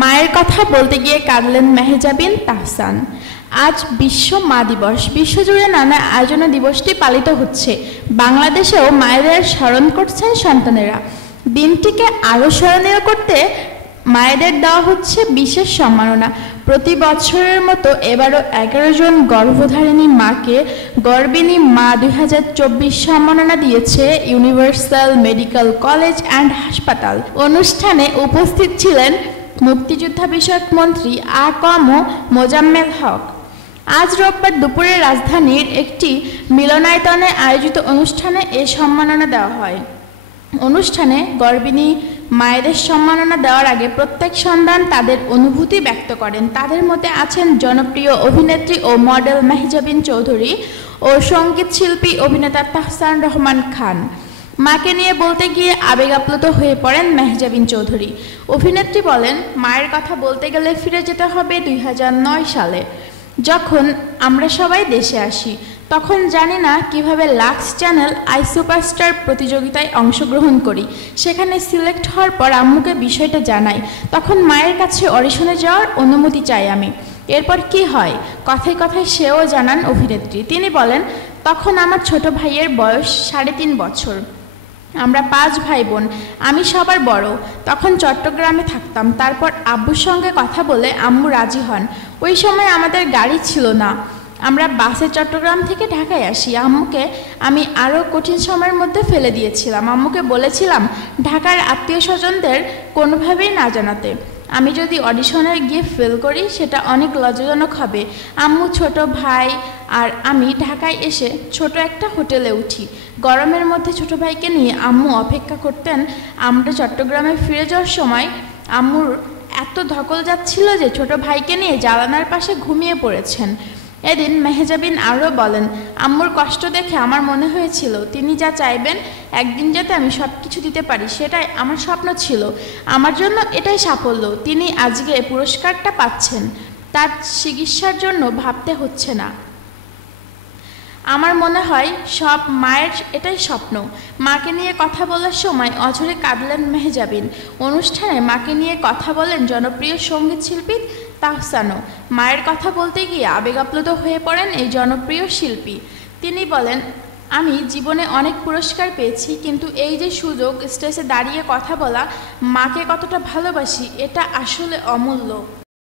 মায়ের কথা বলতে গিয়ে কাঁদলেন মেহজাবিন তাহসান। আজ বিশ্ব মা দিবস। বিশ্বজুড়ে নানা আয়োজনে দিবসটি পালিত হচ্ছে। বাংলাদেশেও মায়েদের স্মরণ করছেন সন্তানেরা। দিনটিকে আরও স্মরণীয় করতে মায়েদের দেওয়া হচ্ছে বিশেষ সম্মাননা। প্রতি বছরের মতো এবারও 11 জন গর্ভধারিণী মাকে গর্বিণী মা 2024 সম্মাননা দিয়েছে ইউনিভার্সাল মেডিকেল কলেজ অ্যান্ড হাসপাতাল। অনুষ্ঠানে উপস্থিত ছিলেন মুক্তিযোদ্ধা বিষয়ক মন্ত্রী আ.ক.ম মোজাম্মেল হক। আজ রোববার দুপুরে রাজধানীর একটি মিলনায়তনে আয়োজিত অনুষ্ঠানে এ সম্মাননা দেওয়া হয়। অনুষ্ঠানে গর্ভিণী মায়েদের সম্মাননা দেওয়ার আগে প্রত্যেক সন্তান তাদের অনুভূতি ব্যক্ত করেন। তাদের মধ্যে আছেন জনপ্রিয় অভিনেত্রী ও মডেল মেহজাবিন চৌধুরী ও সঙ্গীত শিল্পী অভিনেতা তাহসান রহমান খান। মাকে নিয়ে বলতে গিয়ে আবেগ আপ্লুত হয়ে পড়েন মেহজাবিন চৌধুরী। অভিনেত্রী বলেন, মায়ের কথা বলতে গেলে ফিরে যেতে হবে 2009 সালে, যখন আমরা সবাই দেশে আসি। তখন জানি না কিভাবে লাক্স চ্যানেল আই সুপারস্টার প্রতিযোগিতায় অংশগ্রহণ করি। সেখানে সিলেক্ট হওয়ার পর আম্মুকে বিষয়টা জানাই। তখন মায়ের কাছে অডিশনে যাওয়ার অনুমতি চাই আমি। এরপর কি হয় কথায় কথায় সেও জানান অভিনেত্রী। তিনি বলেন, তখন আমার ছোট ভাইয়ের বয়স 3.5 বছর। আমরা 5 ভাই বোন, আমি সবার বড়। তখন চট্টগ্রামে থাকতাম। তারপর আব্বুর সঙ্গে কথা বলে আম্মু রাজি হন। ওই সময় আমাদের গাড়ি ছিল না, আমরা বাসে চট্টগ্রাম থেকে ঢাকায় আসি। আম্মুকে আমি আরও কঠিন সময়ের মধ্যে ফেলে দিয়েছিলাম। আম্মুকে বলেছিলাম ঢাকার আত্মীয় স্বজনদের কোনোভাবেই না জানাতে। আমি যদি অডিশনে গিয়ে ফেল করি সেটা অনেক লজ্জাজনক হবে। আম্মু, ছোট ভাই আর আমি ঢাকায় এসে ছোট একটা হোটেলে উঠি। গরমের মধ্যে ছোট ভাইকে নিয়ে আম্মু অপেক্ষা করতেন। আমরা চট্টগ্রামে ফিরে যাওয়ার সময় আম্মুর এত ধকল যাচ্ছিল যে ছোট ভাইকে নিয়ে জানালার পাশে ঘুমিয়ে পড়েছেন। এদিন মেহজাবিন আরও বলেন, আম্মুর কষ্ট দেখে আমার মনে হয়েছিল তিনি যা চাইবেন একদিন যাতে আমি সব কিছু দিতে পারি, সেটাই আমার স্বপ্ন ছিল। আমার জন্য এটাই সাফল্য। তিনি আজকে পুরস্কারটা পাচ্ছেন, তার চিকিৎসার জন্য ভাবতে হচ্ছে না। আমার মনে হয় সব মায়ের এটাই স্বপ্ন। মাকে নিয়ে কথা বলার সময় অঝরে কাঁদলেন মেহজাবিন। অনুষ্ঠানে মাকে নিয়ে কথা বলেন জনপ্রিয় সঙ্গীত শিল্পী তাহসানও। মায়ের কথা বলতে গিয়ে আবেগ আপ্লুত হয়ে পড়েন এই জনপ্রিয় শিল্পী। তিনি বলেন, আমি জীবনে অনেক পুরস্কার পেয়েছি, কিন্তু এই যে সুযোগ স্টেজে দাঁড়িয়ে কথা বলা, মাকে কতটা ভালোবাসি এটা আসলে অমূল্য।